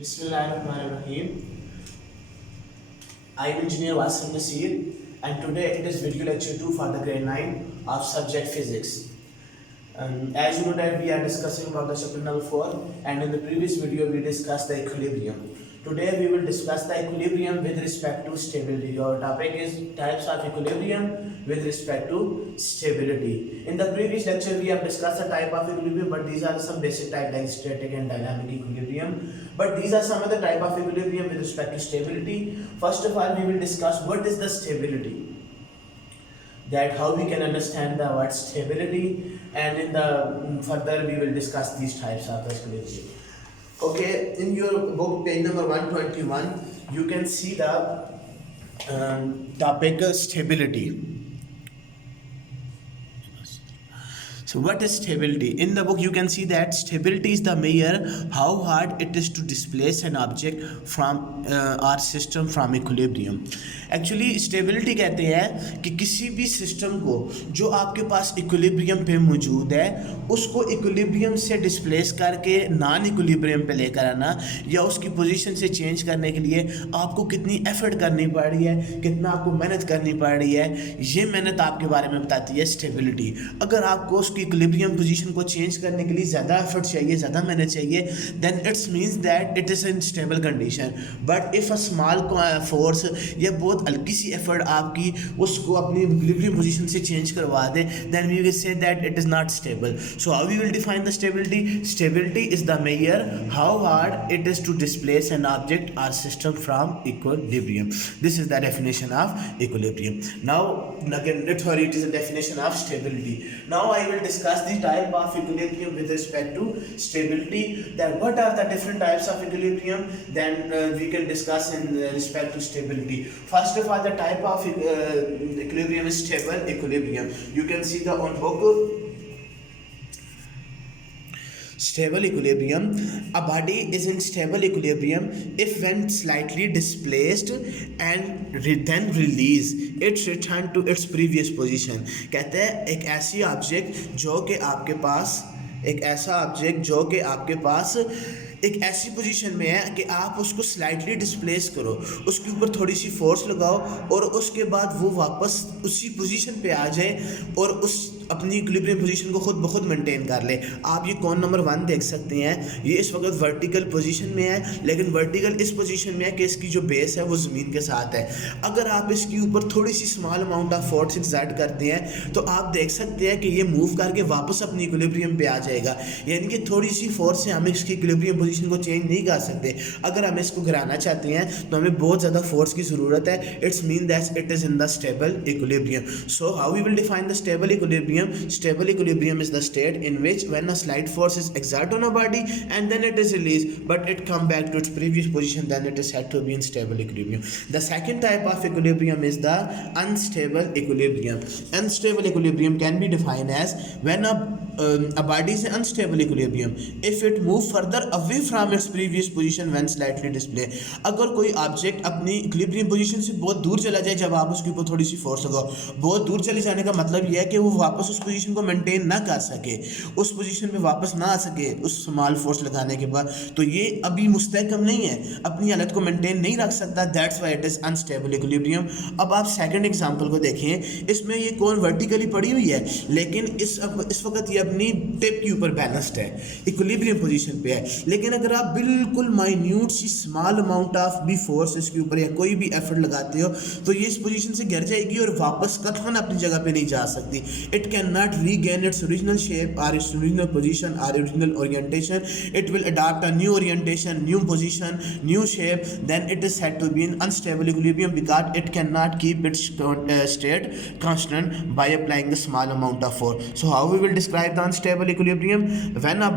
Bismillahirrahmanirrahim. I am Engineer Wasim Nasir, and today it is video lecture 2 for the grade 9 of subject physics. As you know that we are discussing about the chapter number 4, and in the previous video we discussed the equilibrium. Today we will discuss the equilibrium with respect to stability. Our topic is types of equilibrium with respect to stability. In the previous lecture we have discussed the type of equilibrium, but these are some basic type like static and dynamic equilibrium. But these are some of the type of equilibrium with respect to stability. First of all, we will discuss what is the stability, that how we can understand the word stability, and in the further we will discuss these types of equilibrium. Okay, in your book page number 121 you can see the topic stability. So what is stability? In the book you can see that stability is the measure how hard it is to displace an object from our system from equilibrium. Actually stability कहते हैं कि किसी भी system को जो आपके पास equilibrium पे मौजूद है उसको इक्विलिब्रियम से डिस्प्लेस करके नॉन इक्विलिब्रियम पे लेकर आना या उसकी पोजीशन से चेंज करने के लिए आपको कितनी एफर्ट करनी पड़ रही है, कितना आपको मेहनत करनी पड़ रही है, ये मेहनत आपके बारे में बताती है स्टेबिलिटी. अगर आपको उसकी इक्विलिब्रियम पोजीशन को चेंज करने के लिए ज़्यादा एफर्ट चाहिए, ज़्यादा मेहनत चाहिए, then it's means that it is in stable condition. But if a small force या बहुत हल्की सी एफर्ट आपकी उसको अपनी इक्विलिब्रियम पोजीशन से चेंज करवा दे, then we will say that it is not stable. So how we will define the stability? Stability is the measure how hard it is to displace an object or system from equilibrium. This is the definition of equilibrium. Now again literally it is a definition of stability. Now I will discuss the type of equilibrium with respect to stability. Then what are the different types of equilibrium? Then we can discuss in respect to stability. First of all, the type of equilibrium is stable equilibrium. You can see the on book. Stable equilibrium. A body is in stable equilibrium if when slightly displaced and then release it return to its previous position. कहते हैं एक ऐसी object जो कि आपके पास एक ऐसा object जो कि आपके पास एक ऐसी पोजीशन में है कि आप उसको स्लाइटली डिस्प्लेस करो, उसके ऊपर थोड़ी सी फोर्स लगाओ और उसके बाद वो वापस उसी पोजीशन पे आ जाए और उस अपनी इक्विलिब्रियम पोजीशन को खुद ब खुद मेंटेन कर ले. आप ये कॉन नंबर 1 देख सकते हैं, ये इस वक्त वर्टिकल पोजीशन में है, लेकिन वर्टिकल इस पोजीशन में है कि इसकी जो बेस है वो ज़मीन के साथ है. अगर आप इसके ऊपर थोड़ी सी small amount of force exert करते हैं तो आप देख सकते हैं कि ये मूव करके वापस अपनी इक्विलिब्रियम पे आ जाएगा. यानी कि थोड़ी सी फोर्स से हम इसकी इक्विलिब्रियम पोजीशन को चेंज नहीं कर सकते. अगर हम इसको गिराना चाहते हैं तो हमें बहुत ज़्यादा फोर्स की ज़रूरत है. It's mean that it is in the stable equilibrium. So how we will define the stable equilibrium? Stable equilibrium is the state in which when a slight force is exerted on a body and then it is released but it come back to its previous position, then it is said to be in stable equilibrium. The second type of equilibrium is the unstable equilibrium. Unstable equilibrium can be defined as when a body is in unstable equilibrium if it move further away from its previous position when slightly displaced. अगर कोई object अपनी equilibrium position से बहुत दूर चला जाए जब आप उसके ऊपर थोड़ी सी फोर्स लगाओ, बहुत दूर चले जाने का मतलब यह है कि वो वापस उस पोजीशन को मेंटेन ना कर सके, उस पोजीशन पे वापस ना आ सके उस स्मॉल फोर्स लगाने के बाद, तो ये अभी मुस्तहकम नहीं है, अपनी हालत को मेंटेन नहीं रख सकता. That's why it is unstable equilibrium. अब आप सेकंड एग्जांपल को देखें, इसमें ये कौन वर्टिकली पड़ी हुई है लेकिन इस वक्त ये अपनी टिप के ऊपर बैलेंस्ड है, इक्विलिब्रियम पोजीशन पे है. लेकिन अगर आप बिल्कुल माइन्यूट सी स्मॉल अमाउंट ऑफ भी फोर्स इसके ऊपर या कोई भी एफर्ट लगाते हो तो ये इस पोजीशन से गिर जाएगी और वापस कतई अपनी जगह पे नहीं जा सकती. It can not regain its original shape or its original position or original orientation. It will adopt a new orientation, new position, new shape. Then it is said to be in unstable equilibrium because it cannot keep its state constant by applying a small amount of force. So how we will describe the unstable equilibrium? When a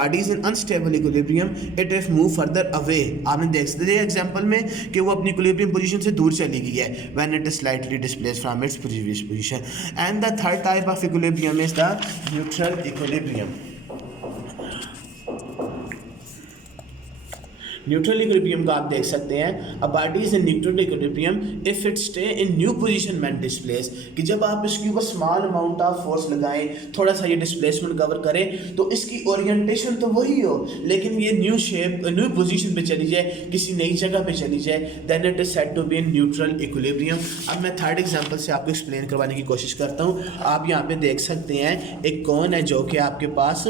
body is in unstable equilibrium, it if move further away. आपने देख सकते हैं example में कि वो अपनी equilibrium position से दूर चली गई है when it is slightly displaced from its previous position. And the third type of equilibrium is the neutral equilibrium. Neutral equilibrium का आप देख सकते हैं, a body is in neutral equilibrium if it stay in new position when displace, कि जब आप इसके ऊपर स्मॉल अमाउंट ऑफ फोर्स लगाएं, थोड़ा सा ये डिस्प्लेसमेंट कवर करें, तो इसकी ओरिएंटेशन तो वही हो लेकिन ये न्यू शेप न्यू पोजीशन पे चली जाए, किसी नई जगह पे चली जाए, then it is said to be in neutral equilibrium. अब मैं थर्ड एग्जांपल से आपको एक्सप्लेन करवाने की कोशिश करता हूँ। आप यहाँ पे देख सकते हैं एक कोन है जो कि आपके पास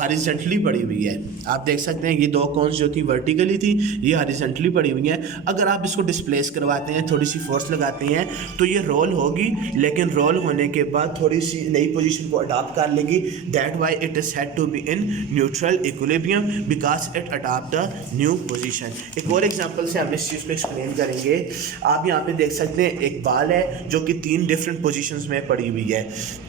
हॉरिजॉन्टली पड़ी हुई है। आप देख सकते हैं ये दो कोन्स जो थी वर्टिकली थी, ये हॉरिजॉन्टली पड़ी हुई हैं। अगर आप इसको डिस्प्लेस करवाते हैं, थोड़ी सी फोर्स लगाते हैं, तो ये रोल होगी, लेकिन रोल होने के बाद थोड़ी सी नई पोजीशन को अडॉप्ट कर लेगी। That why it is said to be in neutral equilibrium because it adopt the new position. एक और एग्जांपल से हम इस चीज़ को एक्सप्लेन करेंगे। आप यहाँ पे देख सकते हैं एक बाल है जो कि 3 डिफरेंट पोजीशंस में पड़ी हुई है।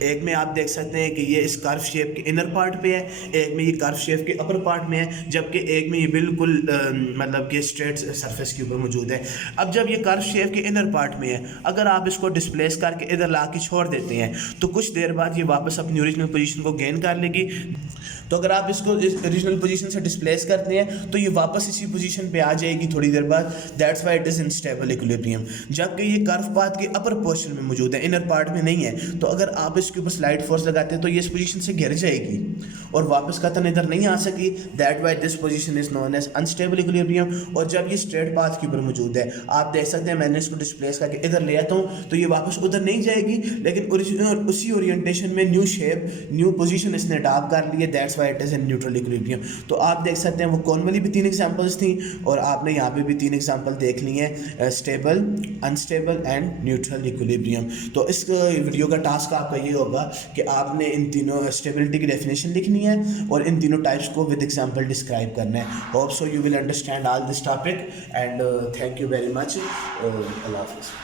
एक में आप देख सकते हैं कि ये इस कर्व शेप के इनर पार्ट पे है, एक में ये कर्व शेप के अपर पार्ट में है, जबकि एक में ये बिल्कुल मतलब कि स्ट्रेट सरफेस के ऊपर मौजूद है। अब जब ये कर्व शेप के इनर पार्ट में है, अगर आप इसको डिस्प्लेस करके इधर ला के छोड़ देते हैं तो कुछ देर बाद ये वापस अपनी ओरिजिनल पोजीशन को गेन कर लेगी। तो अगर आप इसको ओरिजिनल पोजीशन से डिस्प्लेस करते हैं तो ये वापस इसी पोजीशन पे आ जाएगी थोड़ी देर बाद। That's why it is unstable equilibrium. जबकि ये कर्व पाथ के अपर पोर्शन में मौजूद है, इनर पार्ट में नहीं है। तो अगर आप इसके ऊपर स्लाइड फोर्स लगाते हैं तो ये इस पोजीशन से गिर जाएगी और वापस कतन इधर नहीं आ सकी। That why this position is known as unstable equilibrium. और जब ये स्ट्रेट पाथ के ऊपर मौजूद है, आप देख सकते हैं मैंने इसको डिस्प्लेस करके इधर ले आता हूँ तो ये वापस उधर नहीं जाएगी, लेकिन ओरिजिनल उसी ओरिएंटेशन में न्यू शेप न्यू पोजीशन इसने अडॉप्ट कर ली है। That's why it is in neutral equilibrium. तो आप देख सकते हैं वो कौन वाली भी 3 एग्जांपल्स थी और आपने यहाँ पे भी 3 एग्जांपल देख लिए हैं, stable, unstable and neutral equilibrium. तो इस वीडियो का टास्क आपका ये होगा कि आपने इन तीनों स्टेबिलिटी की डेफिनेशन लिखनी है और इन तीनों टाइप्स को विद एग्जांपल डिस्क्राइब करना है। Hope so you will understand all this topic and thank you very much. अल्लाह हाफिज़।